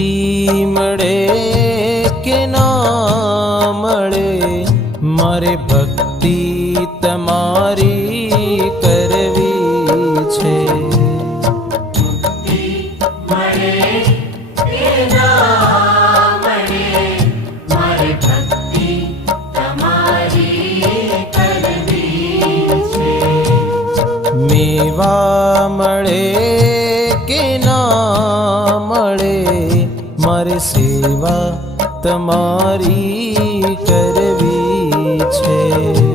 સિદ્ધિ મળે કે ના મળે, મારે ભક્તિ તમારી કરવી છે। મેવા મળે કે ના મળે, મારે સેવા તમારી કરવી છે।